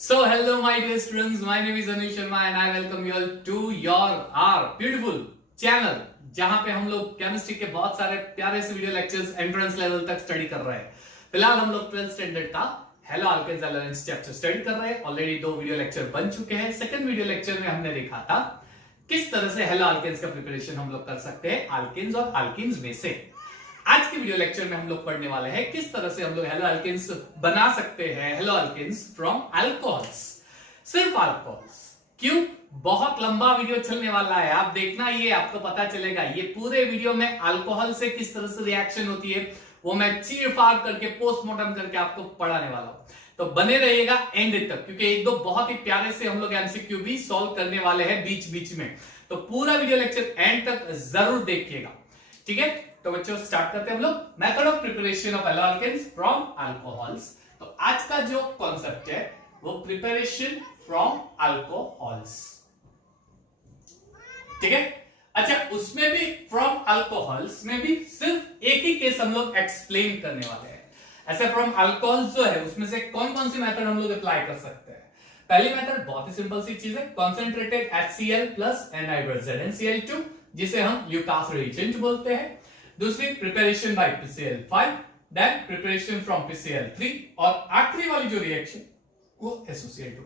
So hello my dear students, my name is Anil Sharma and I welcome you all to your our beautiful channel जहां पे हम लोग chemistry के बहुत सारे प्यारे से वीडियो लेक्चर्स एंट्रेंस लेवल तक स्टडी कर रहे हैं। फिलहाल हम लोग 12th स्टैंडर्ड का haloalkanes elements chapter study कर रहे हैं। ऑलरेडी 2 वीडियो लेक्चर बन चुके हैं। सेकंड वीडियो लेक्चर में हमने देखा था किस तरह से हेलो अल्केन्स का प्रिपरेशन हम लोग कर सकते हैं अल्केन्स और अल्कीन्स में से। आज के वीडियो लेक्चर में हम लोग पढ़ने वाले हैं किस तरह से हम लोग हेलो अल्केन्स बना सकते हैं हेलो अल्केन्स फ्रॉम अल्कोहल्स, सिर्फ अल्कोहल्स। क्यों? बहुत लंबा वीडियो चलने वाला है, आप देखना, ये आपको पता चलेगा। ये पूरे वीडियो में अल्कोहल से किस तरह से रिएक्शन होती है वो मैं चीर फाड़ करके पोस्टमार्टम करके आपको पढ़ाने वाला हूं। तो बने रहिएगा एंड तक, क्योंकि एक दो बहुत ही प्यारे से हम लोग एमसीक्यू भी सॉल्व करने वाले हैं बीच बीच में। तो पूरा वीडियो लेक्चर एंड तक जरूर देखिएगा, ठीक है। तो बच्चों स्टार्ट करते हैं हम लोग method of preparation of haloalkanes from alcohols. तो आज का जो कॉन्सेप्ट है वो प्रिपरेशन फ्रॉम अल्कोहल्स, ठीक है। अच्छा, उसमें भी फ्रॉम अल्कोहल्स में भी सिर्फ एक ही केस हम लोग एक्सप्लेन करने वाले हैं। ऐसे फ्रॉम अल्कोहल्स जो है उसमें से कौन कौन सी मेथड हम लोग अप्लाई कर सकते हैं। पहली मेथड बहुत ही सिंपल सी चीज है, concentrated HCl plus anhydrous ZnCl2 जिसे हम ल्यूकास रिएजेंट बोलते हैं। दूसरी preparation by PCl5, then preparation from PCl3 और आखिरी वाली जो रिएक्शन वो SOCl2।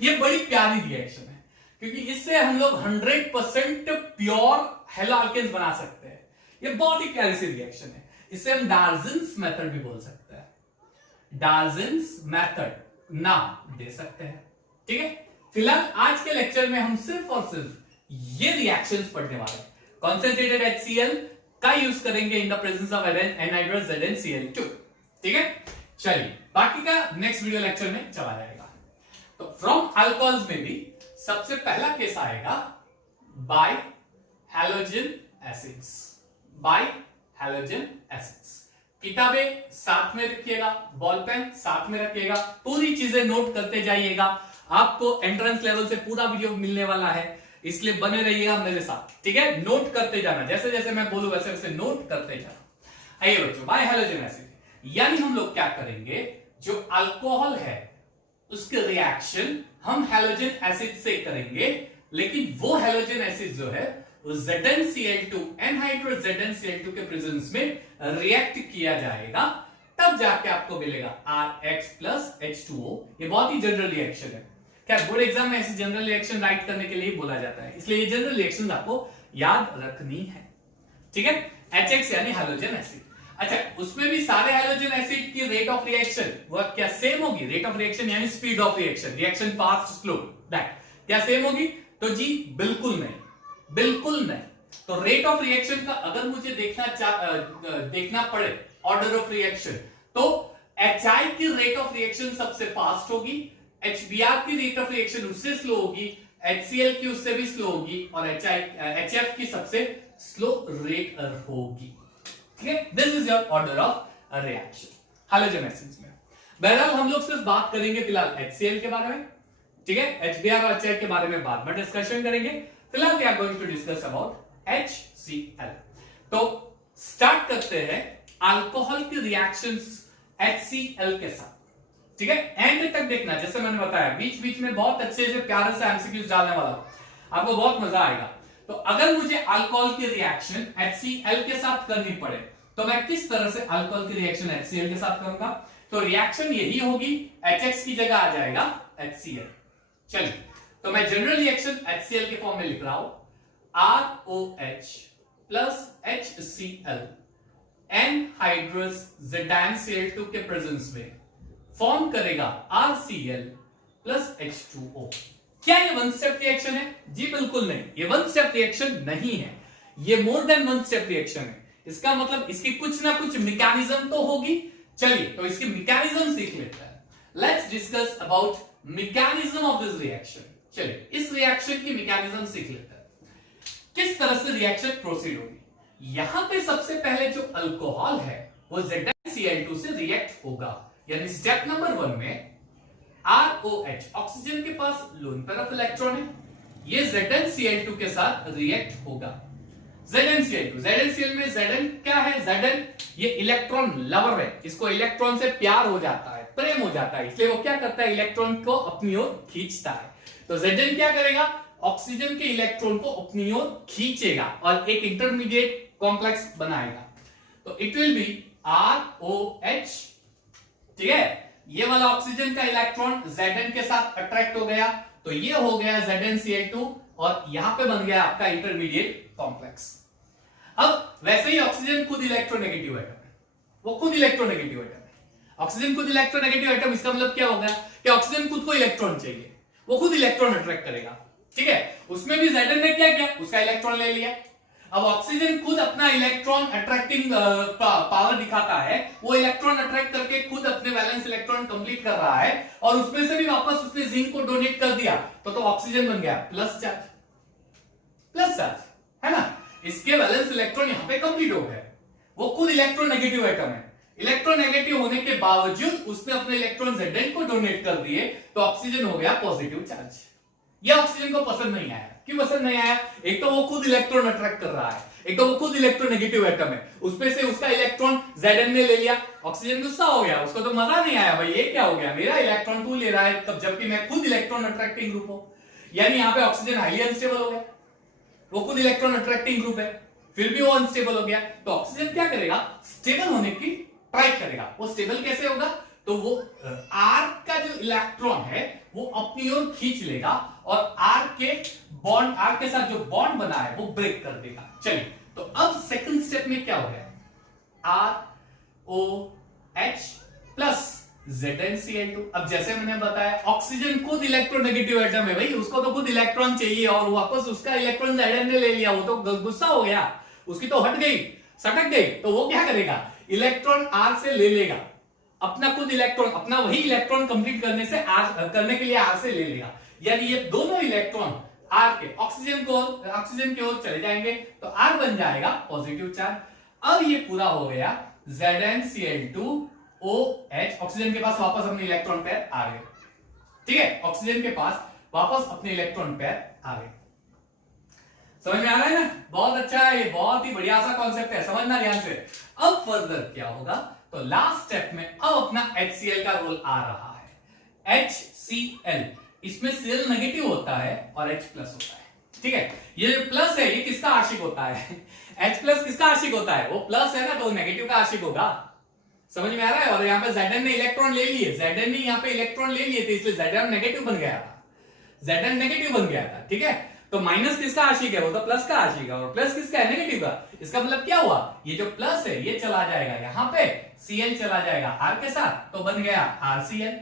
ये बड़ी प्यारी रिएक्शन है क्योंकि इससे हम लोग 100% प्योर हेलो अल्केन्स बना सकते हैं। ये बहुत ही प्यारी सी रिएक्शन है। इसे हम डार्जन्स मेथड भी बोल सकते हैं, डार्जन्स मेथड नाम दे सकते हैं, ठीक है। फिलहाल आज के लेक्चर में हम सिर्फ और सिर्फ ये रिएक्शंस पढ़ने वाले हैं। कॉन्सेंट्रेटेड HCl का यूज करेंगे in the presence of anhydrous ZnCl2, ठीक है। चलिए बाकी का नेक्स्ट वीडियो लेक्चर में चला जाएगा। तो फ्रॉम अल्कोहल्स में भी सबसे पहला केस आएगा bye halogen acids, bye halogen acids. किताबें साथ में रखिएगा, बॉल पेन साथ में रखिएगा, पूरी चीजें नोट करते जाइएगा। आपको एंट्रेंस लेवल से पूरा वीडियो मिलने वाला है, इसलिए बने रहिएगा मेरे साथ, ठीक है। नोट करते जाना, जैसे जैसे मैं बोलूं वैसे वैसे नोट करते जाना। आइए बच्चों, बाय हैलोजन एसिड यानी हम लोग क्या करेंगे, जो अल्कोहल है उसके रिएक्शन हम हैलोजन एसिड से करेंगे, लेकिन वो हैलोजन एसिड जो है वो ZnCl2 एनहाइड्रस ZnCl2 के प्रेजेंस में रिएक्ट किया जाएगा, तब जाके आपको मिलेगा RH प्लस H2O। ये बहुत ही जनरल रिएक्शन है। क्या बोर्ड एग्जाम में ऐसी जनरल रिएक्शन राइट करने के लिए बोला जाता है, इसलिए ये जनरल रिएक्शन आपको याद रखनी है, ठीक है। HX यानी हैलोजन एसिड। अच्छा, उसमें भी सारे हैलोजन एसिड की रेट ऑफ रिएक्शन वो क्या सेम होगी? रेट ऑफ रिएक्शन यानी speed of reaction, reaction fast slow, that क्या सेम होगी? तो जी बिल्कुल नहीं, बिल्कुल नहीं। तो रेट ऑफ रिएक्शन का अगर मुझे देखना पड़े ऑर्डर ऑफ रिएक्शन, तो HI की रेट ऑफ रिएक्शन सबसे फास्ट होगी, HBr की रेट ऑफ रिएक्शन उससे स्लो होगी, HCl की उससे भी स्लो होगी और HF की सबसे स्लो रेट होगी, ठीक है। This is your order of reaction halogen acids में। बहरहाल हम लोग सिर्फ बात करेंगे फिलहाल HCl के बारे में, ठीक है। HBr और HI के बारे में बाद में डिस्कशन करेंगे। फिलहाल we are going to discuss about HCl। तो स्टार्ट करते हैं अल्कोहल की रिएक्शंस HCl के साथ, ठीक है। एंड तक देखना, जैसे मैंने बताया बीच बीच में बहुत अच्छे से प्यारे से एमसीक्यूज डालने वाला हूं, आपको बहुत मजा आएगा। तो अगर मुझे अल्कोहल की रिएक्शन HCl के साथ करनी पड़े तो मैं किस तरह से अल्कोहल की रिएक्शन HCl के साथ करूंगा? तो रिएक्शन यही होगी, HX की जगह आ जाएगा HCl। चलिए, तो मैं जनरल रिएक्शन HCl के फॉर्म में लिख रहा हूं, ROH plus HCl anhydrous ZnCl2 के प्रेजेंस में फॉर्म करेगा RCl प्लस H2O। क्या ये वन स्टेप रिएक्शन है? जी बिल्कुल नहीं, ये वन स्टेप रिएक्शन नहीं है, ये more than one step reaction है। इसका मतलब इसकी कुछ ना कुछ मैकेनिज्म तो होगी। चलिए, तो इसकी मैकेनिज्म सीख लेते हैं। Let's discuss about mechanism of this reaction. चलिए, इस रिएक्शन की मैकेनिज्म सीख लेते हैं, किस तरह से रिएक्शन प्रोसीड होगी। यहां पे सबसे पहले जो अल्कोहल है वो ZnCl2 से रिएक्ट होगा, यानी स्टेप नंबर 1 में ROH ऑक्सीजन के पास लोन पेयर ऑफ इलेक्ट्रॉन है, ये ZnCl2 के साथ रिएक्ट होगा। ZnCl में Zn क्या है? Zn ये इलेक्ट्रॉन लवर है, इसको इलेक्ट्रॉन से प्यार हो जाता है, प्रेम हो जाता है, इसलिए वो क्या करता है, इलेक्ट्रॉन को अपनी ओर खींचता है। तो Zn क्या करेगा, ऑक्सीजन के इलेक्ट्रॉन को अपनी ओर खींचेगा और एक इंटरमीडिएट कॉम्प्लेक्स बनाएगा। तो इट विल बी ROH, ठीक है। ये वाला ऑक्सीजन का इलेक्ट्रॉन Zn के साथ अट्रैक्ट हो गया, तो ये हो गया ZnCl2 और यहां पे बन गया आपका इंटरमीडिएट कॉम्प्लेक्स। अब वैसे ही ऑक्सीजन खुद इलेक्ट्रोनेगेटिव एटम है, वो खुद इलेक्ट्रोनेगेटिव एटम है। ऑक्सीजन खुद इलेक्ट्रोनेगेटिव एटम, इसका मतलब क्या होगा कि ऑक्सीजन खुद को इलेक्ट्रॉन चाहिए, वो खुद इलेक्ट्रॉन अट्रैक्ट करेगा, ठीक है। उसमें भी Zn ने क्या किया, उसका इलेक्ट्रॉन ले लिया। अब ऑक्सीजन खुद अपना इलेक्ट्रॉन अट्रैक्टिंग पावर दिखाता है, वो इलेक्ट्रॉन अट्रैक्ट करके खुद अपने वैलेंस इलेक्ट्रॉन कंप्लीट कर रहा है और उसमें से भी वापस उसने जिंक को डोनेट कर दिया, तो ऑक्सीजन बन गया प्लस चार्ज, प्लस चार्ज, है ना। इसके वैलेंस इलेक्ट्रॉन यहां पे कंप्लीट हो गए, वो खुद इलेक्ट्रोनेगेटिव एटम है। इलेक्ट्रोनेगेटिव होने के बावजूद उसने अपने इलेक्ट्रॉन Zn को डोनेट कर दिए, तो ऑक्सीजन हो गया पॉजिटिव चार्ज। ये ऑक्सीजन को पसंद नहीं आया। क्यों पसंद नहीं आया, एक तो वो खुद इलेक्ट्रॉन अट्रैक्ट कर रहा है, एक तो वो खुद इलेक्ट्रोनेगेटिव एटम है, उसमें से उसका इलेक्ट्रॉन Zn ने ले लिया। ऑक्सीजन गुस्सा हो गया, उसको तो मजा नहीं आया, भाई ये क्या हो गया, मेरा इलेक्ट्रॉन तू ले रहा है, तब जबकि मैं खुद इलेक्ट्रॉन अट्रैक्टिंग ग्रुप हूं। यानी यहां पे ऑक्सीजन हाईली अनस्टेबल हो गया, वो खुद इलेक्ट्रॉन अट्रैक्टिंग ग्रुप है, फिर भी वो अनस्टेबल हो गया। तो ऑक्सीजन क्या करेगा, स्टेबल होने की ट्राई करेगा। वो स्टेबल कैसे होगा, तो वो R का जो इलेक्ट्रॉन है वो अपनी ओर खींच लेगा और R के साथ जो बॉन्ड बना है वो ब्रेक कर देगा। चलिए, तो अब सेकंड स्टेप में क्या हो गया, ROH प्लस ZnCl2। अब जैसे मैंने बताया, ऑक्सीजन खुद इलेक्ट्रोनेगेटिव एटम है भाई, उसको तो खुद इलेक्ट्रॉन चाहिए और वापस उसका इलेक्ट्रॉन Zn ने ले लिया, वो तो गुस्सा हो गया, उसकी तो हट गई, सटक गई। तो वो क्या करेगा, इलेक्ट्रॉन R से ले लेगा, अपना खुद इलेक्ट्रॉन, अपना वही इलेक्ट्रॉन कंप्लीट करने के लिए R से ले लेगा। यानी ये दोनों इलेक्ट्रॉन R के ऑक्सीजन की ओर चले जाएंगे, तो R बन जाएगा पॉजिटिव चार्ज। अब ये पूरा हो गया, ZnCl2OH, ऑक्सीजन के पास वापस अपने इलेक्ट्रॉन पेयर आ गए, ठीक है, ऑक्सीजन के पास वापस अपने इलेक्ट्रॉन पेयर आ गए। समझ में आ रहा है ना, बहुत अच्छा है, ये बहुत ही बढ़िया सा कॉन्सेप्ट है, समझना ध्यान से। अब फर्दर क्या होगा, तो लास्ट स्टेप में अब अपना HCl का रोल आ रहा है। HCl, इसमें Cl नेगेटिव होता है और H प्लस होता है, ठीक है। ये जो प्लस है ये किसका आशिक होता है, H प्लस किसका आशिक होता है, वो प्लस है ना, तो नेगेटिव का आशिक होगा। समझ में आ रहा है। और यहाँ पे Zn ने इलेक्ट्रॉन ले लिए, Zn ने यहाँ पे इलेक्ट्रॉन ले लिए थे, इसलिए Zn नेगेटिव बन गया था, Zn नेगेटिव बन गया था, ठीक है। तो माइनस किसका आशिक है, वो तो प्लस का आशिक है, और प्लस किसका है, नेगेटिव का। इसका मतलब क्या हुआ, ये जो प्लस है ये चला जाएगा यहाँ पे, Cl चला जाएगा R के साथ, तो बन गया RCl,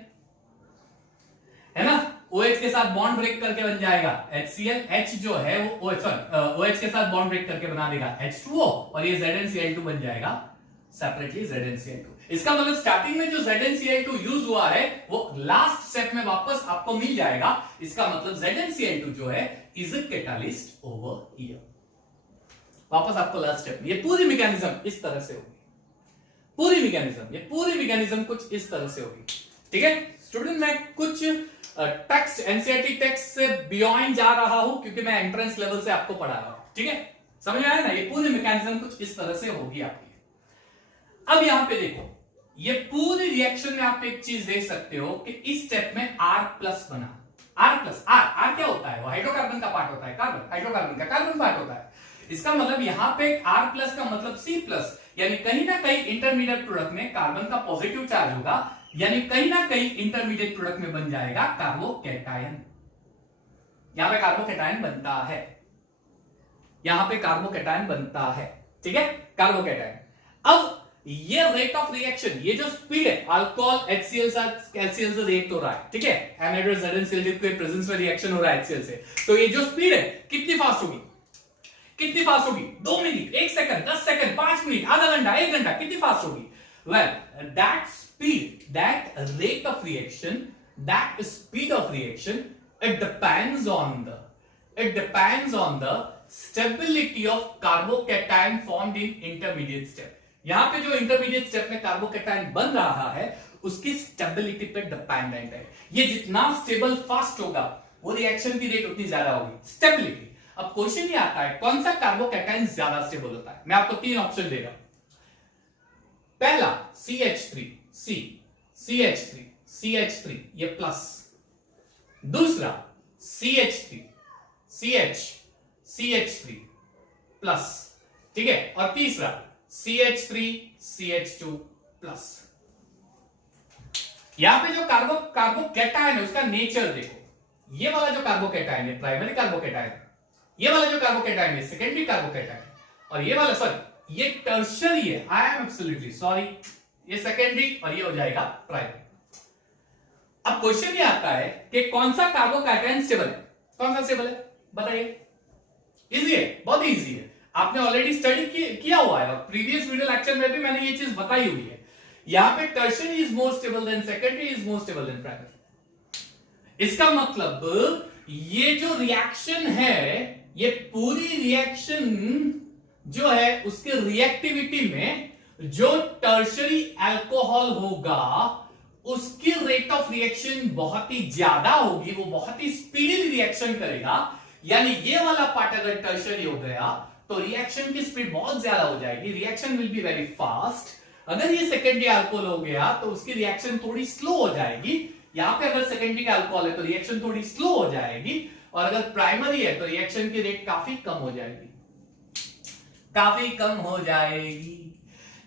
है ना। OH के साथ बॉन्ड ब्रेक करके बन जाएगा HCl, H जो है वो OH के साथ बॉन्ड ब्रेक करके बना देगा H2O, और ये ZnCl2 बन जाएगा सेपरेटली ZnCl2। इसका मतलब स्टार्टिंग में जो ZnCl2 यूज हुआ है वो लास्ट स्टेप में वापस आपको मिल जाएगा। इसका मतलब ZnCl2 जो है is a catalyst over here, वापस आपको लास्ट स्टेप में। ये पूरी मैकेनिज्म इस तरह से होगी, पूरी मैकेनिज्म कुछ इस तरह से होगी, ठीक है। स्टूडेंट, मैं कुछ टेक्स्ट, एनसीईआरटी टेक्स्ट से बियॉन्ड जा रहा हूं क्योंकि मैं एंट्रेंस लेवल से आपको पढ़ा रहा हूं, ठीक है, समझ में आया ना। ये पूरी मैकेनिज्म कुछ इस तरह से होगी आपकी। अब यहां पे देखो, ये पूरी रिएक्शन में आप एक चीज देख सकते हो कि इस स्टेप में R प्लस बना, R प्लस, R क्या होता है, वो हाइड्रोकार्बन का पार्ट होता है, कार्बन, हाइड्रोकार्बन का कार्बन पार्ट होता है। इसका मतलब यहां पे R प्लस का मतलब C प्लस, यानी कहीं ना कहीं इंटरमीडिएट प्रोडक्ट में कार्बन का पॉजिटिव चार्ज होगा, यानी कहीं ना कहीं इंटरमीडिएट प्रोडक्ट में बन जाएगा कार्बोकैटायन। यहां पे कार्बोकैटायन बनता है, यहां पे कार्बोकैटायन बनता है, ठीक है, कार्बोकैटायन। अब ये रेट ऑफ रिएक्शन, ये जो स्पीड है, अल्कोहल HCl से रिएक्ट हो रहा है, ठीक है, एनहाइड्राइड ZnCl के प्रेजेंस में रिएक्शन हो रहा है HCl से, तो ये जो स्पीड है कितनी फास्ट होगी, कितनी फास्ट होगी, 2 मिनट, 1 सेकंड, 10 सेकंड, 5 मिनट, आधा घंटा, 1 घंटा, कितनी फास्ट होगी। Well, that speed, that rate of reaction, that speed of reaction, it depends on the stability of carbocation formed in intermediate step. यहां पे जो इंटरमीडिएट स्टेप में कार्बोकैटायन बन रहा है उसकी स्टेबिलिटी पे डिपेंडेंट है। ये जितना स्टेबल फास्ट होगा वो रिएक्शन की रेट उतनी ज्यादा होगी, स्टेबिलिटी। अब क्वेश्चन ये आता है कौन सा कार्बोकैटायन ज्यादा स्टेबल होता है। मैं आपको 3 ऑप्शन देगा। पहला CH3, C, CH3 CH3 ये प्लस, दूसरा CH3 CH CH3 प्लस, ठीक है, और तीसरा CH3 CH2 प्लस। यहां पे जो कार्बोकैटायन है उसका नेचर देखो, ये वाला जो कार्बोकैटायन है प्राइमरी कार्बोकैटायन, ये वाला जो कार्बोकैटायन है सेकेंडरी कार्बोकैटायन, और ये वाला सॉरी ये टर्शियरी है, आई एम एब्सोल्युटली सॉरी, ये सेकेंडरी और ये हो जाएगा प्राइमरी। अब क्वेश्चन ये आता है कि कौन सा कार्बोकैटायन स्टेबल है, कौन सा स्टेबल है बताइए। इजी है, बहुत ही इजी है, आपने ऑलरेडी स्टडी किया हुआ है और प्रीवियस वीडियो लेक्चर में भी मैंने ये चीज बताई हुई है। यहां पे tertiary is more stable then secondary is more stable then primary. इसका मतलब ये जो रिएक्शन है, ये पूरी रिएक्शन जो है उसके रिएक्टिविटी में जो टर्शियरी अल्कोहल होगा उसकी रेट ऑफ रिएक्शन बहुत ही ज्यादा होगी, वो बहुत ही स्पीडी रिएक्शन करेगा। यानी ये वाला पार्ट अगर टर्शियरी हो गया तो रिएक्शन की स्पीड बहुत ज्यादा हो जाएगी, reaction will be very fast. अगर ये सेकेंडरी अल्कोहल हो गया तो उसकी रिएक्शन थोड़ी स्लो हो जाएगी। यहां पे अगर सेकेंडरी का अल्कोहल है तो रिएक्शन थोड़ी स्लो हो जाएगी, और अगर प्राइमरी है तो रिएक्शन की रेट काफी कम हो जाएगी, काफी कम हो जाएगी।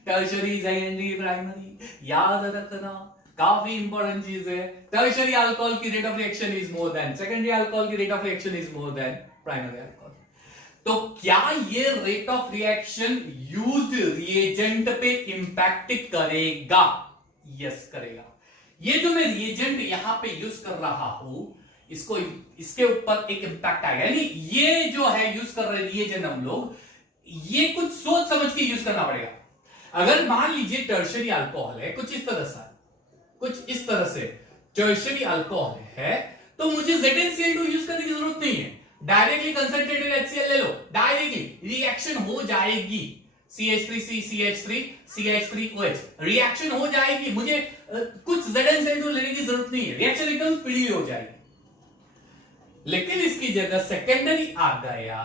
टर्शियरी सेकेंडरी प्राइमरी याद रखना, काफी इंपॉर्टेंट चीज है। टर्शियरी अल्कोहल की rate of reaction is more than secondary alcohol की rate of reaction is more than primary alcohol. तो क्या ये rate of reaction used reagent पे इंपैक्ट करेगा? यस करेगा। ये जो मैं रिएजेंट यहां पे यूज कर रहा हूं इसको, इसके ऊपर एक इंपैक्ट आएगा। यानी ये जो है यूज कर रहे रिएजेंट हम लोग, ये कुछ सोच समझ के यूज करना पड़ेगा। अगर मान लीजिए टर्शियरी अल्कोहल है, कुछ इस तरह से टर्शियरी अल्कोहल है, तो मुझे ZnCl2 यूज करने की जरूरत नहीं है। डायरेक्टली कंसंट्रेटेड HCl ले लो, डायरेक्टली रिएक्शन हो जाएगी। CH3C CH3 CH3OH रिएक्शन हो जाएगी, मुझे कुछ ZnCl2 लेने की जरूरत नहीं है, रिएक्शन एकदम स्पीडी हो जाएगी। लेकिन इसकी जगह सेकेंडरी आ गया,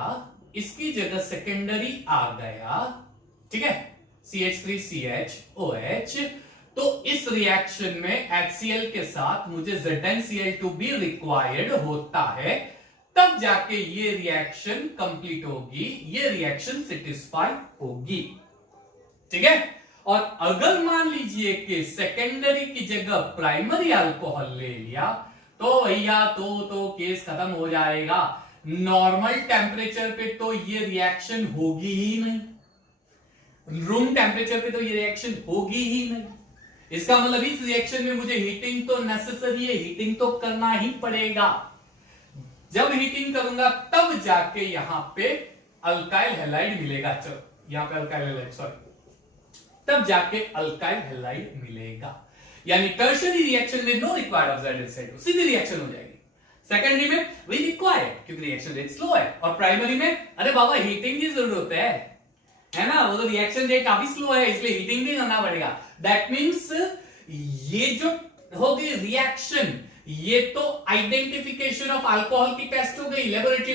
ठीक है, CH3 CHOH, तो इस रिएक्शन में HCl के साथ मुझे ZnCl2 भी रिक्वायर्ड होता है, तब जाके ये रिएक्शन कंप्लीट होगी, ये रिएक्शन सेटिस्फाई होगी, ठीक है। और अगर मान लीजिए कि सेकेंडरी की जगह प्राइमरी अल्कोहल ले लिया तो भैया तो केस खत्म हो जाएगा। नॉर्मल टेम्परेचर पे तो ये रिएक्शन होगी ही नहीं, रूम टेम्परेचर पे तो ये रिएक्शन होगी ही नहीं। इसका मतलब इस रिएक्शन में मुझे हीटिंग तो नेसेसरी है, हीटिंग तो करना ही पड़ेगा। जब हीटिंग करूंगा तब जाके यहां पे अल्काइल हैलाइड मिलेगा, चलो यहां पे अल्काइल हैलाइड तब जाके अल्काइल हैलाइड मिलेगा। यानी टर्शियरी रिएक्शन में नो रिक्वायर्ड ऑफ ZnCl2, सीधी रिएक्शन हो जाएगी। सेकेंडरी में वी रिक्वायर्ड क्योंकि रिएक्शन रेट स्लो है, और प्राइमरी में अरे बाबा हीटिंग की जरूरत है ना, वो तो रिएक्शन रेट काफी स्लो है इसलिए हीटिंग भी करना पड़ेगा। दैट मींस ये जो होगी रिएक्शन, ये तो आइडेंटिफिकेशन ऑफ अल्कोहल की टेस्ट हो गई लेबोरेटरी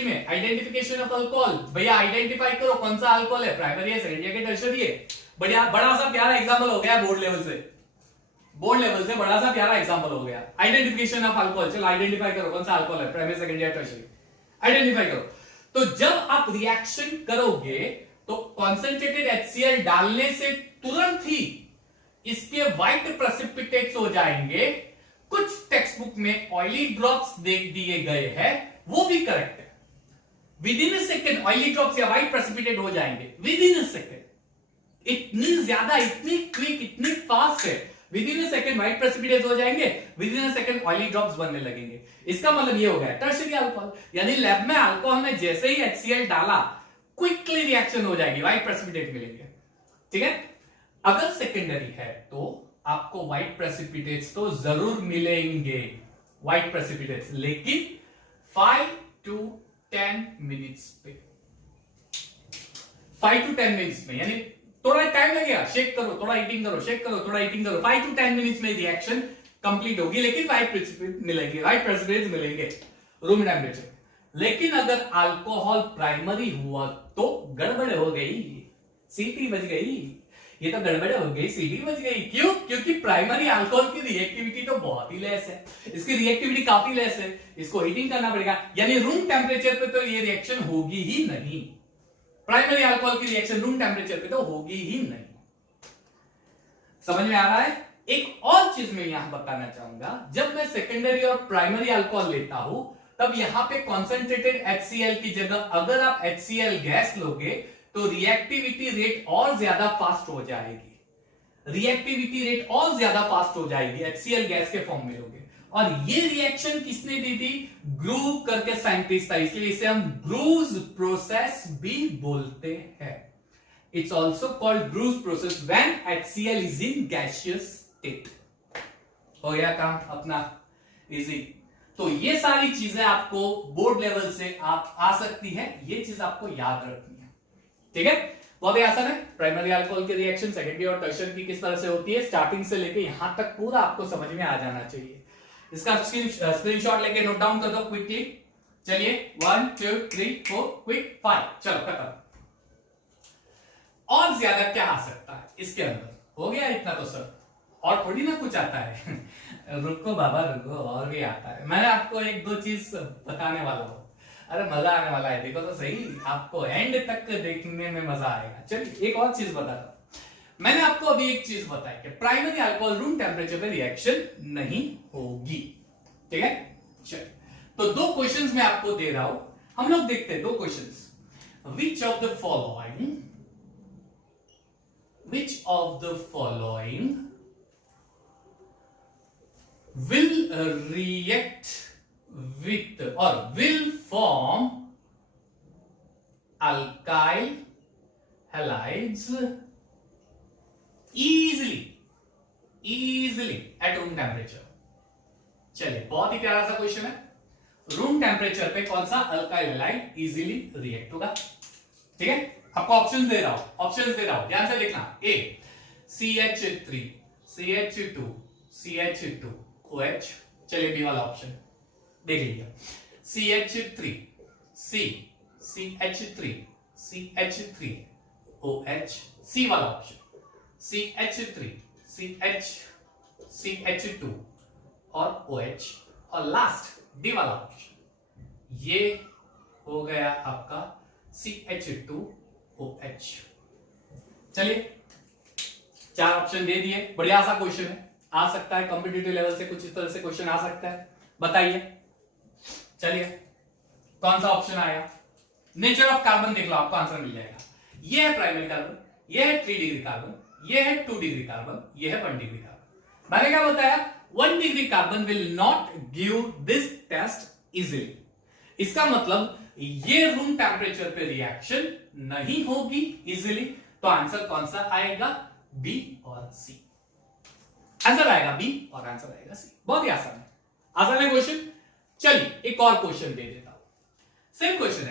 में आइडेंटिफिकेशन ऑफ अल्कोहल। भैया आइडेंटिफाई करो कौन सा अल्कोहल है, प्राइमरी है, सेकेंडरी है, टर्शियरी है। बढ़िया, बड़ा सा प्यारा एग्जांपल हो गया बोर्ड लेवल से बड़ा सा प्यारा एग्जांपल हो गया। आइडेंटिफिकेशन ऑफ अल्कोहल, चलो आइडेंटिफाई करो कौन सा अल्कोहल है, प्राइमरी, सेकेंडरी या टर्शियरी, आइडेंटिफाई करो। तो जब आप रिएक्शन करोगे तो कॉन्सेंट्रेटेड HCl डालने से तुरंत ही इसके व्हाइट प्रेसिपिटेट्स हो जाएंगे। कुछ टेक्स्ट बुक में ऑयली ड्रॉप्स देख दिए गए हैं, वो भी करेक्ट है। With in a second oily drops या व्हाइट प्रेसिपिटेट हो जाएंगे, विद इन अ सेकेंड। इतनी ज्यादा, इतनी क्विक, इतनी फास्ट है, with in a second white precipitate हो जाएंगे, with in a second oily drops बनने लगेंगे। इसका मतलब ये हो गया टर्शियरी अल्कोहल, यानी लैब में अल्कोहल में जैसे ही HCl डाला क्विकली रिएक्शन हो जाएगी, व्हाइट प्रेसिपिटेट मिलेंगे, ठीक है। अगर सेकेंडरी है तो आपको व्हाइट प्रेसिपिटेट्स तो जरूर मिलेंगे, व्हाइट प्रेसिपिटेट्स, लेकिन 5 to 10 मिनट्स पे, 5 to 10 मिनट्स में, यानी थोड़ा टाइम लगेगा, शेक करो, थोड़ा हीटिंग करो, शेक करो, थोड़ा हीटिंग करो, 5 to 10 मिनट्स में रिएक्शन कंप्लीट होगी, लेकिन व्हाइट प्रेसिपिटेट्स मिलेंगे, व्हाइट प्रेसिपिटेट्स मिलेंगे रूम टेम्परेचर। लेकिन अगर अल्कोहल प्राइमरी हुआ तो गड़बड़ हो गई, सीटी बज गई। ये तो गड़बड़ हो गई, सीढ़ी बच गई। क्यों? क्योंकि प्राइमरी अल्कोहल की रिएक्टिविटी तो बहुत ही लेस है, इसकी रिएक्टिविटी काफी लेस है, इसको हीटिंग करना पड़ेगा, यानी रूम टेम्परेचर पे तो ये रिएक्शन होगी ही नहीं। प्राइमरी अल्कोहल की रिएक्शन रूम टेम्परेचर पे तो होगी ही नहीं। समझ में आ रहा है? एक और चीज मैं यहां बताना चाहूंगा, जब मैं सेकेंडरी और प्राइमरी अल्कोहल लेता हूं तब यहां पे कॉन्सेंट्रेटेड HCl की जगह अगर आप HCl गैस लोगे तो रिएक्टिविटी रेट और ज्यादा फास्ट हो जाएगी, रिएक्टिविटी रेट और ज्यादा फास्ट हो जाएगी HCl गैस के फॉर्म में लोगे। और ये रिएक्शन किसने दी थी? ग्रूव करके साइंटिस्ट था, इसलिए इसे हम ग्रूव्स प्रोसेस भी बोलते हैं। It's also called Groove's process when HCl is in gaseous state. हो गया काम अपना इजी। तो ये सारी चीजें आपको बोर्ड लेवल से आप आ सकती है, ये चीज आपको याद रखनी है, ठीक है? बहुत ही आसान है। प्राइमरी अल्कोहल की रिएक्शन सेकेंडरी और टर्शियरी की किस तरह से होती है, स्टार्टिंग से लेके यहां तक पूरा आपको समझ में आ जाना चाहिए। इसका स्क्रीनशॉट लेके नोट डाउन कर दो क्विकली। चलिए 1 2 3 4 क्विक 5, चलो खत्म। और ज्यादा क्या आ सकता है इसके अंदर? हो गया इतना तो सर, और थोड़ी ना कुछ आता है रुको बाबा रुको, और भी आता है। मैं आपको एक दो चीज बताने वाला हूं, अरे मजा आने वाला है, देखो तो सही, आपको एंड तक देखने में मजा आएगा। चलिए एक और चीज बताता हूं। मैंने आपको अभी एक चीज बताई कि प्राइमरी अल्कोहल रूम टेम्परेचर पे रिएक्शन नहीं होगी, ठीक है? चलिए तो दो क्वेश्चंस मैं आपको दे रहा हूं, हम लोग देखते हैं दो questions. Which of the following will react with or will form alkyl halides easily at room temperature। चलिए बहुत ही प्यारा सा क्वेश्चन है। रूम टेम्परेचर पे कौन सा अल्काइल हैलाइड इजीली रिएक्ट होगा, ठीक है? आपको ऑप्शंस दे रहा हूं, ध्यान से देखना। ए CH3 CH2 CH2 OH। चलिए बी वाला ऑप्शन देख लीजिए, CH3 CH3 CH3 OH। सी वाला ऑप्शन CH3 CH2 और OH। और लास्ट डी वाला ऑप्शन, ये हो गया आपका CH2OH। चलिए 4 ऑप्शन दे दिए, बढ़िया सा क्वेश्चन है, आ सकता है कॉम्पिटिटिव लेवल से कुछ इस तरह से क्वेश्चन आ सकता है, बताइए। चलिए कौन सा ऑप्शन आया? नेचर ऑफ कार्बन देख लो, आपको आंसर मिल जाएगा। ये है प्राइमरी कार्बन, ये है 3 डिग्री कार्बन, ये है 2 डिग्री कार्बन, ये है 1 डिग्री कार्बन। मैंने क्या बताया? 1 degree carbon will not give this test easily. इसका मतलब ये रूम टेम्परेचर पे रिएक्शन नहीं होगी इजीली। तो आंसर कौन सा आएगा? बी और सी। आंसर आएगा बी और आंसर आएगा सी। बहुत ही आसान है क्वेश्चन। चलिए एक और क्वेश्चन दे देता हूं। सेम क्वेश्चन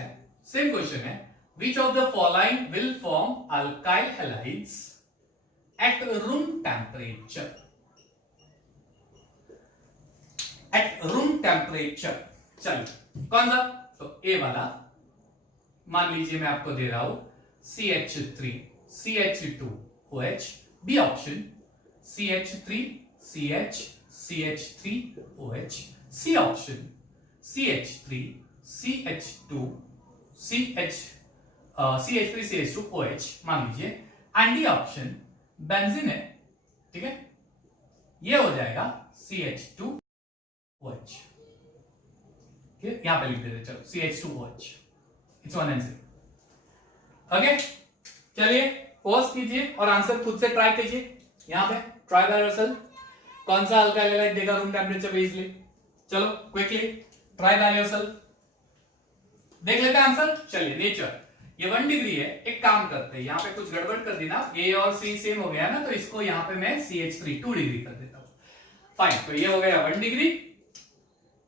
है which of the following will form alkyl halides at room temperature. चलिए कौन सा? तो ए वाला मान लीजिए मैं आपको दे रहा हूं CH3 CH2OH। B option CH3 CH3OH। C option CH3 CH2 CH3 CH2OH मान लीजिए। एंड डी ऑप्शन बेंजीन है, ठीक है? ये हो जाएगा CH2OH। यहां पे लिख देते, चलो CH2OH। It's 1 answer. ओके चलिए पॉज कीजिए और आंसर खुद से ट्राई कीजिए। यहां पे ट्राई बाय योरसेल्फ, कौन सा अल्काइल हैलाइड देगा रूम टेम्परेचर पे इजीली? चलो क्विकली ट्राई बाय योरसेल्फ, देख लेते हैं आंसर। चलिए नेचर, ये 1 डिग्री है, एक काम करते हैं, यहां पे कुछ गड़बड़ कर दी ना, ए और सी सेम हो गया ना, तो इसको यहां पे मैं CH3 2 डिग्री कर देता हूं। फाइन, तो ये हो गया 1 डिग्री,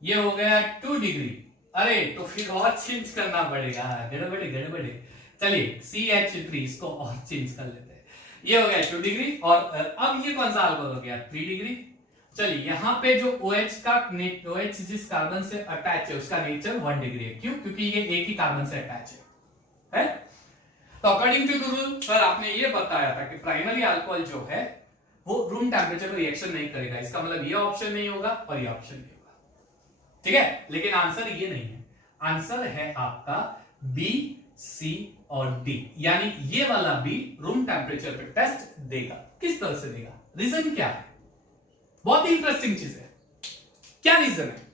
ये हो गया 2 डिग्री। अरे तो फिर और चेंज करना पड़ेगा, गड़बड़े। चलिए CH3 इसको और चेंज कर लेते हैं। ये हो गया 2 डिग्री और अब ये कौन सा अल्कोहल हो गया? 3 डिग्री। चलिए यहां पे जो OH जिस कार्बन से अटैच है उसका नेचर 1 डिग्री है। क्यों? क्योंकि ये एक ही कार्बन से अटैच है? तो अकॉर्डिंग टू रूल सर आपने ये बताया था कि प्राइमरी अल्कोहल जो है वो रूम टेम्परेचर पर रिएक्शन नहीं करेगा, इसका मतलब ये ऑप्शन नहीं होगा और ये ऑप्शन नहीं होगा, ठीक है। लेकिन आंसर ये नहीं है, आंसर है आपका बी, सी और डी, यानी ये वाला बी रूम टेम्परेचर पे टेस्ट देगा। किस तरह से देगा, रीजन क्या है, बहुत ही इंटरेस्टिंग चीज है। क्या रीजन है,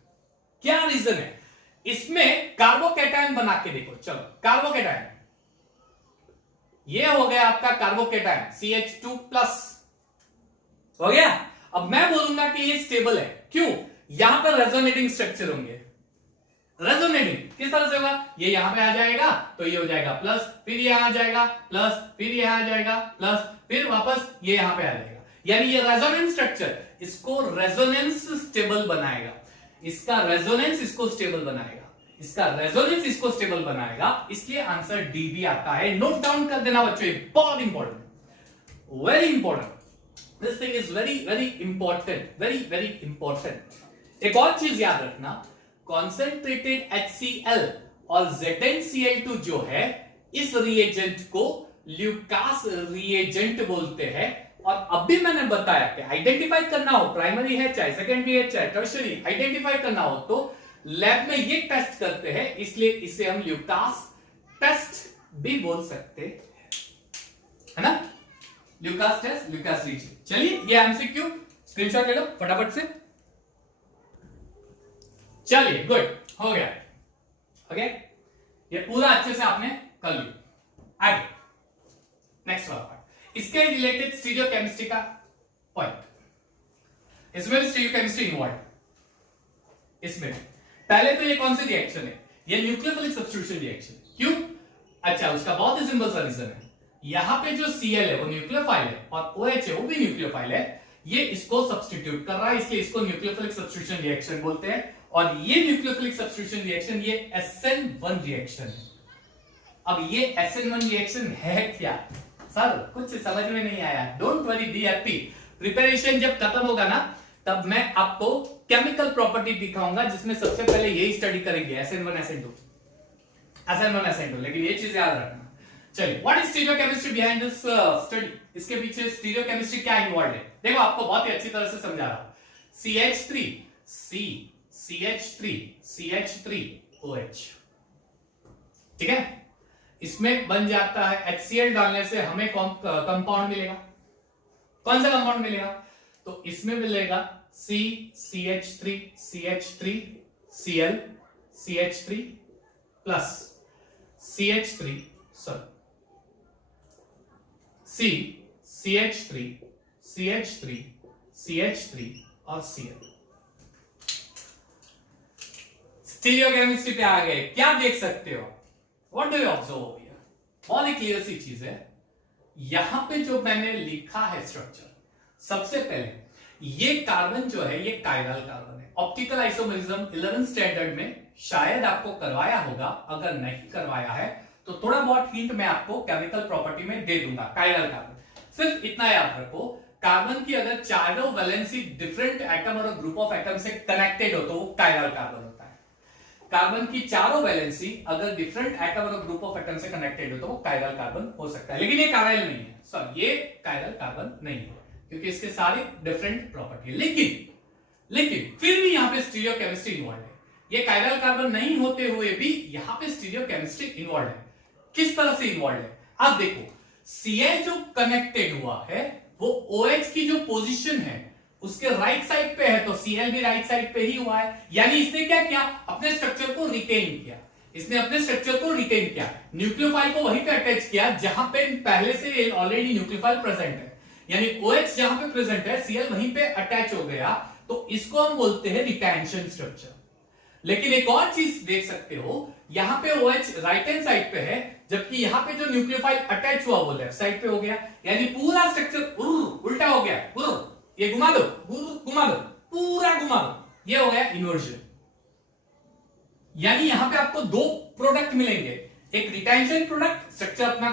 क्या रीजन है, इसमें कार्बोकैटायन बना के देखो। चलो कार्बोकैटायन, ये हो गया आपका कार्बोकैटायन CH2+ हो गया। अब मैं बोलूंगा कि ये स्टेबल है, क्यों, यहां पर रेजोनेटिंग स्ट्रक्चर होंगे। रेजोनेटिंग किस तरह से होगा, ये यहां पे आ जाएगा तो ये हो जाएगा प्लस, फिर ये आ जाएगा प्लस, फिर ये आ जाएगा प्लस, फिर वापस ये यहां पे आ जाएगा, यानी ये रेजोनेंस स्ट्रक्चर इसको रेजोनेंस स्टेबल बनाएगा, इसका रेजोनेंस इसको स्टेबल बनाएगा, इसका रेजोनेंस इसको स्टेबल बनाएगा, इसलिए आंसर डी भी आता है। नोट डाउन कर देना बच्चों, बहुत important, very important, this thing is very very important, very very important. एक और चीज याद रखना, कॉन्सेंट्रेटेड HCl और ZnCl2 जो है, इस रिएजेंट को ल्यूकास रिएजेंट बोलते हैं। और अभी मैंने बताया कि आइडेंटिफाई करना हो, प्राइमरी है चाहे सेकेंडरी है चाहे टर्शियरी, आइडेंटिफाई करना हो तो लैब में ये टेस्ट करते हैं, इसलिए इसे हम ल्यूकास टेस्ट भी बोल सकते हैं, है ना, ल्यूकास टेस्ट, ल्यूकास रिएजेंट। चलिए ये एमसीक्यू स्क्रीनशॉट ले लो फटाफट से। चलिए गुड, हो गया, ओके, ये पूरा अच्छे से आपने कर लिया। आगे नेक्स्ट वाला पार्ट, इसके रिलेटेड स्टीरियोकेमिस्ट्री का पॉइंट, इसमें भी स्टीरियोकेमिस्ट्री इन्वॉल्व। इसमें पहले तो ये कौन सी रिएक्शन है, ये न्यूक्लियोफिलिक सब्स्टिट्यूशन रिएक्शन। क्यों, अच्छा उसका बहुत ही सिंपल सा रीजन है, यहां पे जो Cl है वो न्यूक्लियोफाइल है और OH है वो भी न्यूक्लियोफाइल है, ये इसको सब्स्टिट्यूट कर रहा है, इसलिए इसको न्यूक्लियोफिलिक सब्स्टिट्यूशन रिएक्शन बोलते हैं। और ये न्यूक्लियोफिलिक सब्स्टिट्यूशन रिएक्शन ये SN1 रिएक्शन है। अब ये SN1 रिएक्शन है क्या, सर कुछ समझ में नहीं आया, don't worry, be happy, preparation जब खत्म होगा ना तब मैं आपको केमिकल प्रॉपर्टी दिखाऊंगा, जिसमें सबसे पहले यही स्टडी करेंगे, SN1 SN2, लेकिन ये चीज याद रखना। चलिए, what is stereochemistry behind this study, इसके पीछे स्टीरियोकेमिस्ट्री क्या इन्वॉल्व है, देखो आपको बहुत ही अच्छी तरह से समझा रहा हूं। CH3 C, CH3 CH3 OH, ठीक है, इसमें बन जाता है HCl डालने से हमें कंपाउंड मिलेगा, कौन सा कंपाउंड मिलेगा, तो इसमें मिलेगा C CH3 CH3 Cl CH3 plus CH3 sorry C CH3 CH3 CH3 और Cl। स्टीरियोकेमिस्ट्री पे आ गए, क्या देख सकते हो, what do you observe here, बहुत ही क्लियर सी चीज है। यहां पे जो मैंने लिखा है स्ट्रक्चर, सबसे पहले ये कार्बन जो है ये कायरल कार्बन है। ऑप्टिकल आइसोमेरिज्म 11th स्टैंडर्ड में शायद आपको करवाया होगा, अगर नहीं करवाया है तो थोड़ा बहुत हिंट मैं आपको केमिकल प्रॉपर्टी में दे दूंगा। कायरल कार्बन, सिर्फ इतना याद रखो, कार्बन की अगर चारों वैलेंसी डिफरेंट एटम और ग्रुप ऑफ एटम से कनेक्टेड हो तो वो कायरल कार्बन होता है। कार्बन की चारों वैलेंसी अगर डिफरेंट एटम और ग्रुप ऑफ एटम से कनेक्टेड हो तो वो कायरल कार्बन हो सकता है, लेकिन ये कायरल नहीं है, सॉरी ये कायरल कार्बन नहीं है, क्योंकि इसके सारे डिफरेंट प्रॉपर्टी है। लेकिन फिर भी यहां पे स्टीरियोकेमिस्ट्री इन्वॉल्व है, ये कायरल कार्बन नहीं होते हुए भी यहां पे स्टीरियोकेमिस्ट्री इन्वॉल्व है। किस तरह से इन्वॉल्व है, आप देखो, Cl जो कनेक्टेड हुआ है वो OH की जो पोजीशन है उसके राइट साइड पे है, तो Cl भी राइट साइड पे ही हुआ है, यानी इसने क्या किया, अपने स्ट्रक्चर को रिटेन किया, इसने अपने स्ट्रक्चर को रिटेन किया, न्यूक्लियोफाइल को वहीं पे अटैच किया जहां पे पहले से ऑलरेडी न्यूक्लियोफाइल प्रेजेंट है, यानी OH जहां पे प्रेजेंट है Cl वहीं पे अटैच हो गया, तो इसको हम बोलते हैं रिटेंशन स्ट्रक्चर। लेकिन एक और चीज देख सकते हो, यहां पे OH राइट हैंड साइड पे है, जबकि यहां पे जो न्यूक्लियोफाइल अटैच हुआ वो लेफ्ट साइड पे हो गया, यानी पूरा स्ट्रक्चर उल्टा हो गया, ये घुमा दो पूरा घुमा दो, ये हो गया इन्वर्जन। यानी यहां पे आपको दो प्रोडक्ट मिलेंगे, एक रिटेंशन प्रोडक्ट, स्ट्रक्चर अपना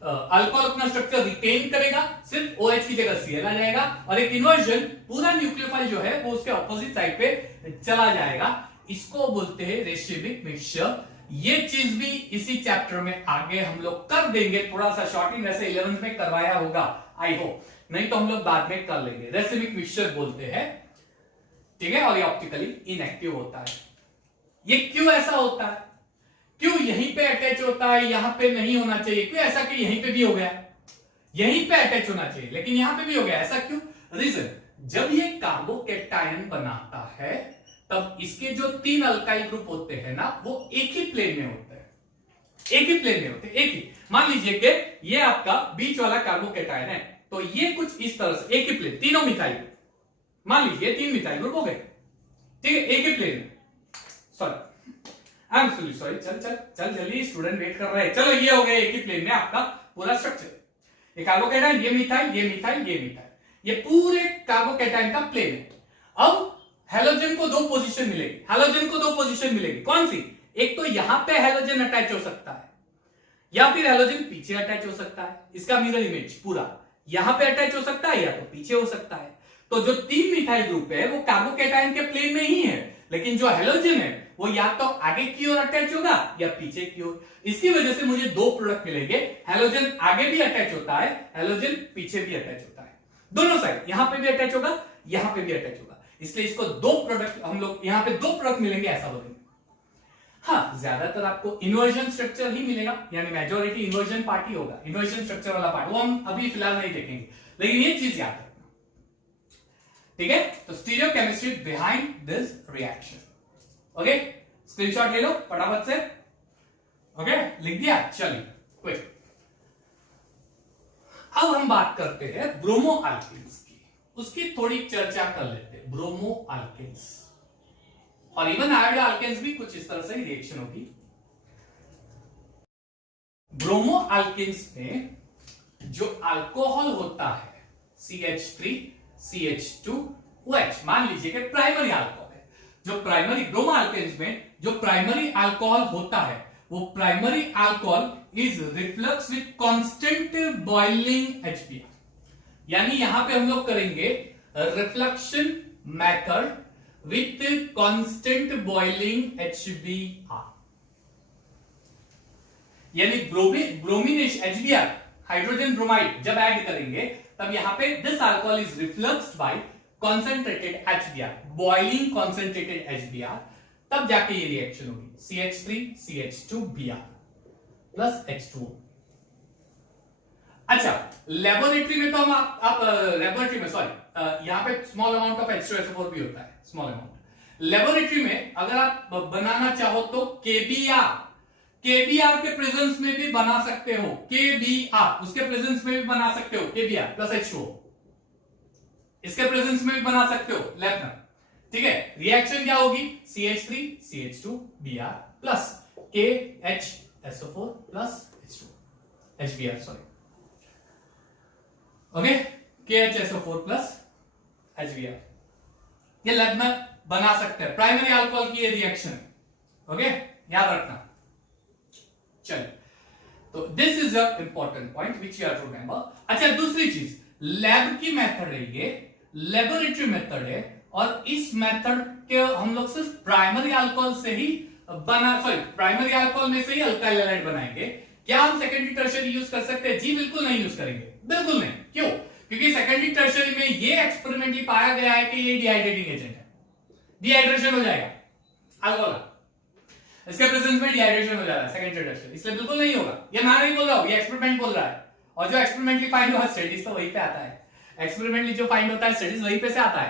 अल्कोहल अपना स्ट्रक्चर रिटेन करेगा, सिर्फ OH की जगह Cl आ जाएगा, और एक इन्वर्जन, पूरा न्यूक्लियोफाइल जो है वो उसके ऑपोजिट साइड पे चला जाएगा। इसको बोलते हैं रेशिमिक मिक्सचर, ये चीज भी इसी चैप्टर में आगे हम लोग कर देंगे, थोड़ा सा शॉर्टिंग वैसे 11th में करवाया होगा आई होप, नहीं तो हम लोग बाद में कर लेंगे। रेसिमिक मिक्सचर बोलते हैं, ठीक है, और ये ऑप्टिकली इनएक्टिव होता है। ये क्यों ऐसा होता है, क्यों यहीं पे अटैच होता है, यहां पे नहीं होना चाहिए, क्यों ऐसा कि यहीं पे भी हो गया, यहीं पे अटैच होना चाहिए लेकिन यहां पे भी हो गया, ऐसा क्यों? रीजन, जब ये कार्बोकैटायन बनाता है तब इसके जो 3 अल्काइल ग्रुप होते हैं ना, वो एक ही प्लेन में होते हैं, एक ही प्लेन में होते हैं, एक ही। मान लीजिए कि ये आपका बीच वाला कार्बोकैटायन है, तो ये कुछ इस तरह से एक ही प्लेन, तीनों मिथाइल, मान लीजिए 3 मिथाइल ग्रुप हो गए, ठीक है, एक ही प्लेन में। सॉरी, आई एम सॉरी, चल जल्दी, स्टूडेंट वेट कर रहे हैं। चलो ये हो गया एक ही प्लेन में आपका पूरा स्ट्रक्चर, ये कार्बोकैटायन, ये मिथाइल, ये मिथाइल, ये मिथाइल, ये पूरे कार्बोकैटायन का प्लेन है। अब हेलोजन को 2 पोजीशन मिलेगी, हेलोजन को 2 पोजीशन मिलेगी, कौन सी? एक तो यहां पे हेलोजन अटैच हो सकता है, या फिर हेलोजन पीछे अटैच हो सकता है, इसका मिरर इमेज पूरा यहां पे अटैच हो सकता है या तो पीछे हो सकता है। तो जो 3 मिथाइल ग्रुप है वो कार्बोकैटायन के प्लेन में ही है, लेकिन जो हेलोजन है वो या तो आगे की ओर अटैच होगा या पीछे की ओर। इसकी वजह से मुझे 2 प्रोडक्ट मिलेंगे, हेलोजन आगे भी अटैच होता है, हेलोजन पीछे भी अटैच होता है, दोनों साइड, यहां पे भी अटैच होगा, यहां पे भी अटैच होगा, इसलिए इसको 2 प्रोडक्ट, हम लोग यहां पे 2 प्रोडक्ट मिलेंगे ऐसा बोलेंगे। हाँ, ज्यादातर आपको इन्वर्जन स्ट्रक्चर ही मिलेगा, यानी मेजॉरिटी इन्वर्जन पार्ट ही होगा, इन्वर्जन स्ट्रक्चर वाला पार्ट, वो हम अभी फिलहाल नहीं देखेंगे, लेकिन ये चीज याद रखना, ठीक है। तो stereochemistry behind this reaction, okay, screenshot ले लो फटाफट से, ओके, लिख दिया, चलिए क्विक। अब हम बात करते हैं ब्रोमो अल्केन्स की, उसकी थोड़ी चर्चा कर लेते हैं। ब्रोमो अल्केन्स और इवन आयोडो अल्केन्स भी कुछ इस तरह से रिएक्शन होगी। ब्रोमो अल्केन्स में जो अल्कोहल होता है CH3 CH2OH, मान लीजिए कि प्राइमरी अल्कोहल है, जो प्राइमरी ब्रोमो अल्केन्स में जो प्राइमरी अल्कोहल होता है वो primary alcohol is reflux with constant boiling HBr, यानी यहां पे हम लोग करेंगे reflection method with constant boiling HBr, यानी ब्रोमिनेशन HBr हाइड्रोजन ब्रोमाइड जब ऐड करेंगे तब यहां पे this alcohol is refluxed by concentrated HBr, boiling concentrated HBr, तब जाके ये रिएक्शन होगी CH3 CH2Br प्लस H2O। अच्छा, लेबोरेटरी में तो हम आप लेबोरेटरी में सॉरी यहां पे स्मॉल अमाउंट ऑफ H2SO4 भी होता है, स्मॉल अमाउंट। लेबोरेटरी में अगर आप बनाना चाहो तो केबीआर के प्रेजेंस में भी बना सकते हो, केबीआर उसके प्रेजेंस में भी बना सकते हो, केबीआर प्लस H2O इसके प्रेजेंस में भी बना सकते हो लैब में, ठीक है। रिएक्शन क्या होगी? CH3 CH2Br plus KHSO4 plus H2O HBr sorry, okay, KHSO4 plus HBr, ये लैब में बना सकते हैं, प्राइमरी अल्कोहल की ये रिएक्शन, ओके, याद रखना। चलिए, तो this is a important point which you have to remember. अच्छा, दूसरी चीज, लैब की मेथड है ये, लेबोरेटरी मेथड है, और इस मेथड के हम लोग सिर्फ प्राइमरी अल्कोहल से ही प्राइमरी अल्कोहल में से ही अल्काइल हैलाइड बनाएंगे। क्या हम सेकेंडरी टर्शियरी यूज कर सकते हैं? जी बिल्कुल नहीं यूज करेंगे, बिल्कुल नहीं। क्यों? क्योंकि सेकेंडरी टर्शियरी में ये एक्सपेरिमेंटली पाया गया है कि ये डिहाइड्रेटिंग एजेंट है, डिहाइड्रेशन हो जाएगा अल्कोहल, इसके प्रेजेंस में डिहाइड्रेशन हो जाता है सेकेंडरी टर्शियरी, इसलिए बिल्कुल नहीं होगा। ये मैं नहीं बोल रहा हूं, ये एक्सपेरिमेंट बोल रहा है, और जो एक्सपेरिमेंटली फाइंड हुआ स्टडीज तो वहीं पे आता है, एक्सपेरिमेंटली जो फाइंड होता है स्टडीज वहीं पे से आता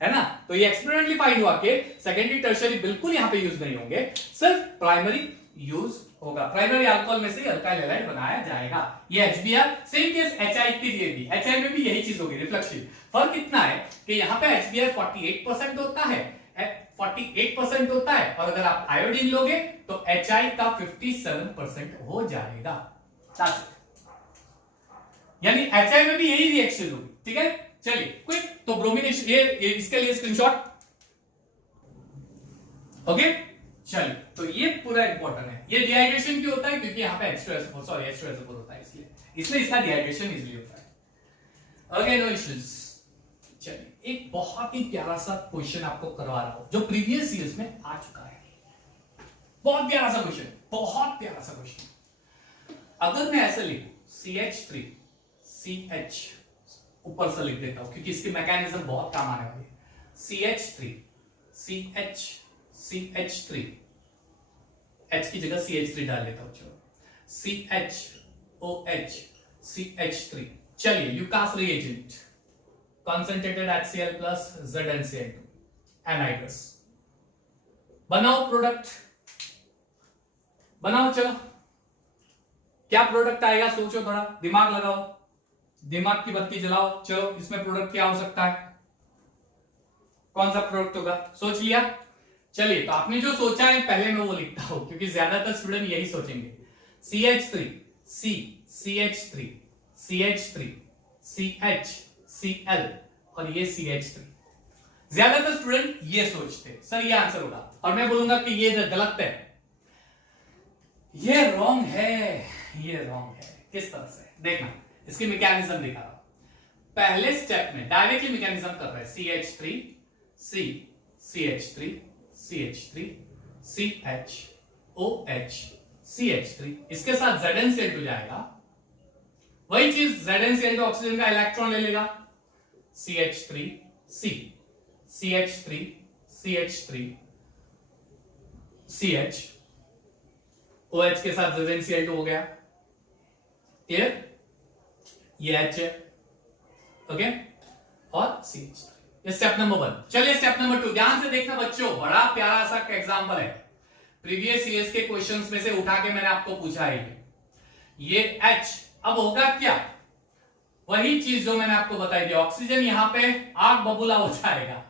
है ना। तो ये एक्सपेरिमेंटली फाइंड हुआ कि सेकेंडरी टर्शियरी बिल्कुल यहां पे यूज नहीं होंगे, सिर्फ प्राइमरी यूज होगा, प्राइमरी अल्कोहल में से अल्काइल हैलाइड बनाया जाएगा। ये HBr, सेम केस HI के लिए भी, HI में भी यही चीज होगी, रिफ्लेक्शन। फर्क इतना है कि यहां पे HBr 48% होता है, 48% होता है, और अगर आप आयोडीन लोगे तो HI का 57% हो जाएगा, यानी HI में भी यही रिएक्शन होगी, ठीक है। चलिए क्विक, तो ब्रोमिनेशन ये इसके लिए स्क्रीनशॉट, ओके। चलिए, तो ये पूरा इंपॉर्टेंट है। ये डिहाइड्रेशन क्यों होता है? क्योंकि यहाँ पे H2SO4 होता है, इसलिए इसका डिहाइड्रेशन इजीली होता है, ओके, नो इश्यूज। चलिए, एक बहुत ही प्यारा सा क्वेश्चन आपको करवा रहा हूं जो प्रीवियस ईयर्स में आ चुका है, बहुत प्यारा सा क्वेश्चन, बहुत प्यारा सा क्वेश्चन। अगर मैं ऐसे लिखूं CH3 CH, ऊपर से लिख देता हूं क्योंकि इसकी मैकेनिज्म बहुत काम आने वाली है। CH3 CH CH3, H की जगह CH3 डाल देता हूं, चलो CHOH CH3। चलिए Lucas reagent, concentrated HCl plus ZnCl2, anhydrous. बनाओ प्रोडक्ट, बनाओ। चलो क्या प्रोडक्ट आएगा, सोचो, थोड़ा दिमाग लगाओ, दिमाग की बत्ती जलाओ। चलो इसमें प्रोडक्ट क्या हो सकता है, कौन सा प्रोडक्ट होगा, सोच लिया। चलिए तो आपने जो सोचा है पहले मैं वो लिखता हूं क्योंकि ज्यादातर स्टूडेंट यही सोचेंगे। CH3 C CH3 CH3 CH Cl और ये CH3। ज्यादातर स्टूडेंट ये सोचते हैं सर ये आंसर होगा, और मैं बोलूंगा कि ये गलत है, ये रॉन्ग है, ये रॉन्ग है। किस तरह से देखना, इसकी मैकेनिज्म दिखा रहा हूं। पहले स्टेप में डायरेक्टली मैकेनिज्म कर रहा है, CH3 C CH3 CH3 CH OH CH3, इसके साथ ZnCl2 जाएगा, वही चीज ZnCl2 ऑक्सीजन का इलेक्ट्रॉन ले लेगा, CH3 C CH3 CH3 CH OH के साथ ZnCl2 हो गया, क्लियर, ये H है, ओके, और CH3। ये स्टेप नंबर 1। चलिए स्टेप नंबर 2, ध्यान से देखना बच्चों, बड़ा प्यारा सा एग्जांपल है, प्रीवियस ईयर्स के क्वेश्चंस में से उठा के मैंने आपको पूछा है। ये H अब होगा क्या, वही चीज जो मैंने आपको बताई थी, ऑक्सीजन यहां पे आग बबूला हो जाएगा,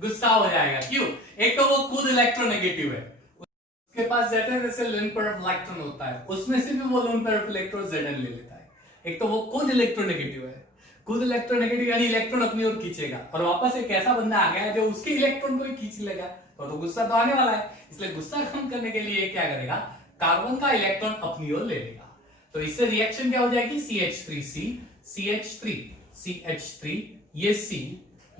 गुस्सा हो जाएगा। क्यों, एक तो वो खुद इलेक्ट्रोनेगेटिव है, उसके पास जैसे लोन पेयर ऑफ इलेक्ट्रॉन होता है, उसमें से भी वो lone pair of electron Zn ले लेता है। एक तो वो खुद इलेक्ट्रोनेगेटिव है, खुद इलेक्ट्रोनेगेटिव यानी इलेक्ट्रॉन अपनी ओर खींचेगा, और वापस एक ऐसा बंदा आ गया जो उसके इलेक्ट्रॉन को ही खींच लेगा, तो गुस्सा तो आने वाला है। इसलिए गुस्सा कम करने के लिए क्या करेगा, कार्बन का इलेक्ट्रॉन अपनी ओर ले लेगा। तो इससे रिएक्शन क्या हो जाएगी, CH3C CH3 CH3, ये C,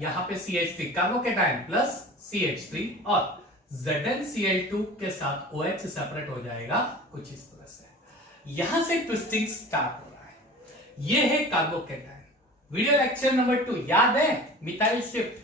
यहां पे CH3 कार्बोकैटायन प्लस CH3 और ZnCl2 के साथ OH सेपरेट हो जाएगा कुछ इस तरह से। यहां से ट्विस्टिंग स्टार्ट हो रहा है, ये है कार्बोकैटायन। वीडियो लेक्चर नंबर 2 याद है, मिथाइल शिफ्ट।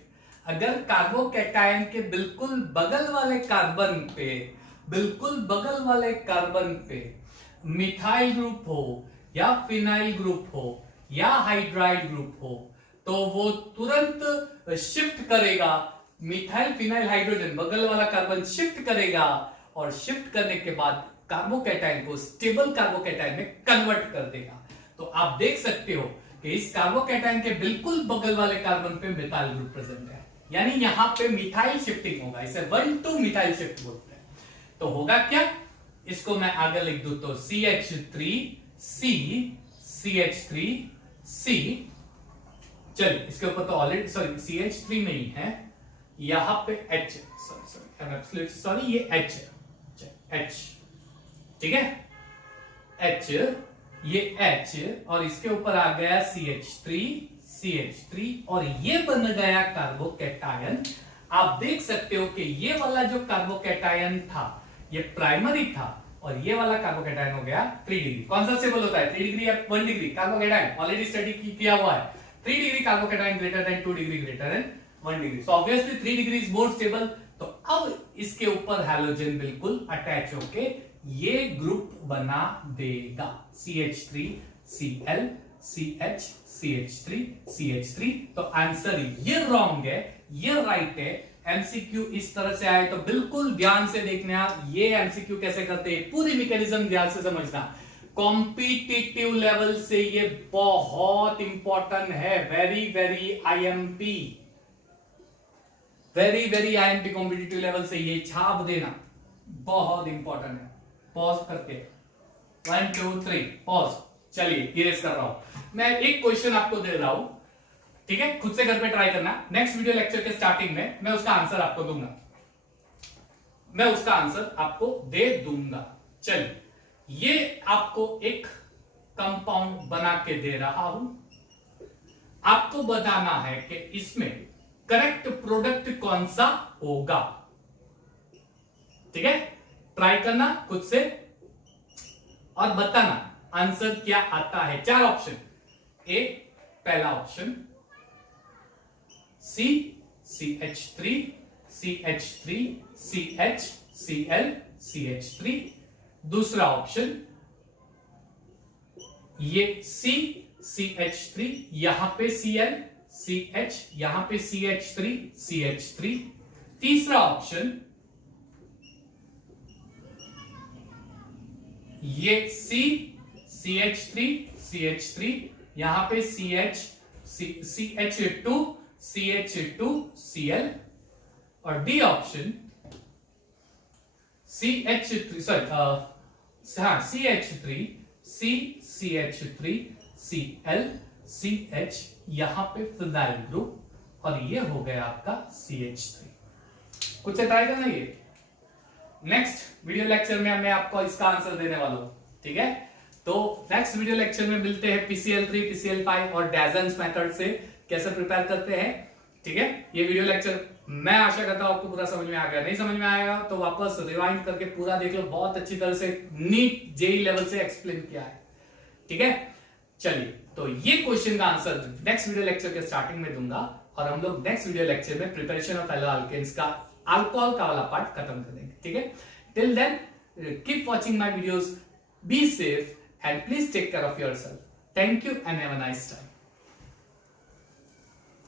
अगर कार्बोकैटायन के बिल्कुल बगल वाले कार्बन पे, बिल्कुल बगल वाले कार्बन पे मिथाइल ग्रुप हो या फिनाइल ग्रुप हो या हाइड्राइड ग्रुप हो, तो वो तुरंत शिफ्ट करेगा, मिथाइल फिनाइल हाइड्रोजन बगल वाला कार्बन शिफ्ट करेगा, और शिफ्ट करने के बाद कार्बोकैटायन को स्टेबल कार्बोकैटायन में कन्वर्ट कर देगा। तो आप देख सकते हो कि इस कार्बोकैटायन के बिल्कुल बगल वाले कार्बन पे मिथाइल ग्रुप प्रेजेंट है, यानी यहां पे मिथाइल शिफ्टिंग होगा, इसे 1-2 मिथाइल शिफ्ट बोलते हैं। तो होगा क्या, इसको मैं आगे लिख दूं तो CH3C CH3C, चलिए इसके ऊपर तो ऑलरेडी CH3 में ही है, यहां पे H, सॉरी ये H है, H, ठीक है, H, ये H, और इसके ऊपर आ गया CH3 और ये बन गया कार्बोकैटायन। आप देख सकते हो कि ये वाला जो कार्बोकैटायन था ये प्राइमरी था, और ये वाला कार्बोकैटायन हो गया 3 डिग्री। कौन सा स्टेबल होता है, 3 डिग्री या 1 डिग्री कार्बोकैटायन, ऑलरेडी स्टडी किया हुआ है। 3 degree carbocation greater than 2 degree greater than 1 degree, so obviously 3 degree is more stable. तो अब इसके ऊपर हैलोजन बिल्कुल अटैच होके ये ग्रुप बना देगा, CH3Cl CH CH3 CH3। तो आंसर ये रॉन्ग है, ये राइट है। एमसीक्यू इस तरह से आए तो बिल्कुल ध्यान से देखना, ये एमसीक्यू कैसे करते हैं, पूरी मैकेनिज्म ध्यान से समझना। कॉम्पिटिटिव लेवल से ये बहुत इंपॉर्टेंट है, very very IMP, very very IMP. Competitive level से ये छाप देना बहुत इंपॉर्टेंट है। पॉज करके 1 2 3 पॉज। चलिए इरेज कर रहा हूं मैं, एक क्वेश्चन आपको दे रहा हूं, ठीक है, खुद से घर पे ट्राई करना। नेक्स्ट वीडियो लेक्चर के स्टार्टिंग में मैं उसका आंसर आपको दूंगा, मैं उसका आंसर आपको दे दूंगा। चलिए, ये आपको एक कंपाउंड बना के दे रहा हूं, आपको बताना है कि इसमें करेक्ट प्रोडक्ट कौन सा होगा, ठीक है। ट्राई करना खुद से और बताना आंसर क्या आता है। 4 ऑप्शन, ए पहला option C CH3 CH3 CH Cl CH3, दूसरा ऑप्शन ये C CH3 यहां पे Cl CH यहां पे CH3 CH3, तीसरा ऑप्शन ये C CH3 CH3 यहां पे CH CH2 CH2 Cl, और D option CH3 CH3 C CH3 Cl CH यहां पे फिनाइल ग्रुप, और ये हो गया आपका CH3। कुछ से ट्राई करना ये। नेक्स्ट वीडियो लेक्चर में मैं आपको इसका आंसर देने वाला हूं, ठीक है। तो नेक्स्ट वीडियो लेक्चर में मिलते हैं PCl3 PCl5 और डैजन्स मेथड से कैसे प्रिपेयर करते हैं, ठीक है। ये वीडियो लेक्चर मैं आशा करता हूं आपको पूरा समझ में आ गया। नहीं समझ में आएगा तो वापस रिवाइंड करके पूरा देख लो, बहुत अच्छी तरह से नीट जेई लेवल से एक्सप्लेन किया है, ठीक है। चलिए, तो ये क्वेश्चन का आंसर नेक्स्ट वीडियो लेक्चर के स्टार्टिंग में दूंगा, और हम लोग नेक्स्ट वीडियो लेक्चर में प्रिपरेशन ऑफ एल्केन्स का अल्कोहल का वाला पार्ट खत्म कर देंगे, ठीक है। Till then keep watching my videos, be safe and please take care of yourself. Thank you and have a nice time.